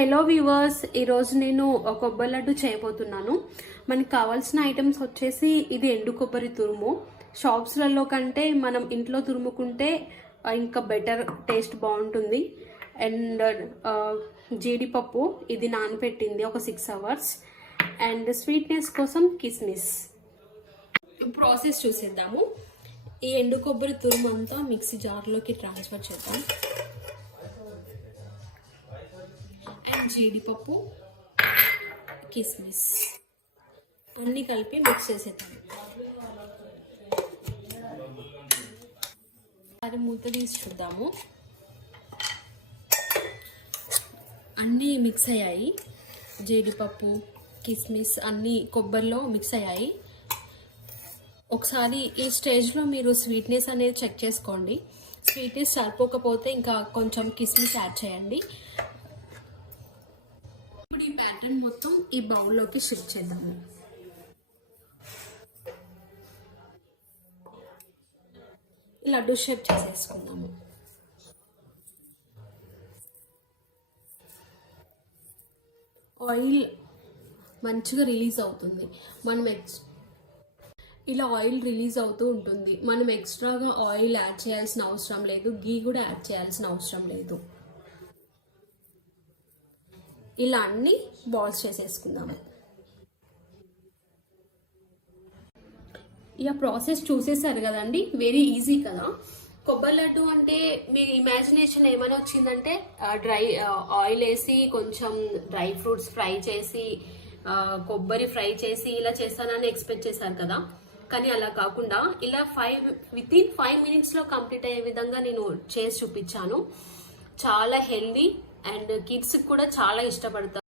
Hello viewers, ఈరోజు నేను కొబ్బరి లడ్డు చేయబోతున్నాను. మనకి కావాల్సిన ఐటమ్స్ వచ్చేసి ఇది ఎండు కొబ్బరి తురుము. షాప్స్లలో కంటే మనం ఇంట్లో తురుముకుంటే ఇంకా బెటర్ టేస్ట్ బాగుంటుంది. అండ్ జీడిపప్పు ఇది నానబెట్టింది ఒక 6 hours. అండ్ స్వీట్నెస్ కోసం కిస్మిస్. ప్రాసెస్ చూసేద్దాము. ఈ ఎండు కొబ్బరి తురుము అంతా మిక్సీ జార్లోకి ట్రాన్స్ఫర్ చేద్దాం. అండ్ జీడిపప్పు, కిస్మిస్ అన్నీ కలిపి మిక్స్ చేసేద్దాం. అది మూత తీసి చూద్దాము. అన్నీ మిక్స్ అయ్యాయి. జీడిపప్పు, కిస్మిస్ అన్నీ కొబ్బరిలో మిక్స్ అయ్యాయి. ఒకసారి ఈ స్టేజ్లో మీరు స్వీట్నెస్ అనేది చెక్ చేసుకోండి. స్వీట్నెస్ సరిపోకపోతే ఇంకా కొంచెం కిస్మిస్ యాడ్ చేయండి. ఇప్పుడు ఈ ప్యాటర్న్ మొత్తం ఈ బౌల్లోకి షిఫ్ట్ చేద్దాము. లడ్డు షేప్ చేసేసుకుందాము. ఆయిల్ మంచిగా రిలీజ్ అవుతుంది. ఇలా ఆయిల్ రిలీజ్ అవుతూ ఉంటుంది. మనం ఎక్స్ట్రాగా ఆయిల్ యాడ్ చేయాల్సిన అవసరం లేదు. గీ కూడా యాడ్ చేయాల్సిన అవసరం లేదు. ఇలా అన్ని బాల్స్ చేసేసుకుందాము. ఇక ప్రాసెస్ చూసేసారు కదండి, వెరీ ఈజీ కదా. కొబ్బరి లడ్డు అంటే మీ ఇమాజినేషన్ ఏమైనా వచ్చిందంటే డ్రై ఆయిల్ వేసి కొంచెం డ్రై ఫ్రూట్స్ ఫ్రై చేసి కొబ్బరి ఫ్రై చేసి ఇలా చేస్తానని ఎక్స్పెక్ట్ చేశారు కదా. కానీ అలా కాకుండా ఇలా వితిన్ 5 minutes కంప్లీట్ అయ్యే విధంగా నేను చేసి చూపించాను. చాలా హెల్దీ అండ్ కిడ్స్ కూడా చాలా ఇష్టపడతారు.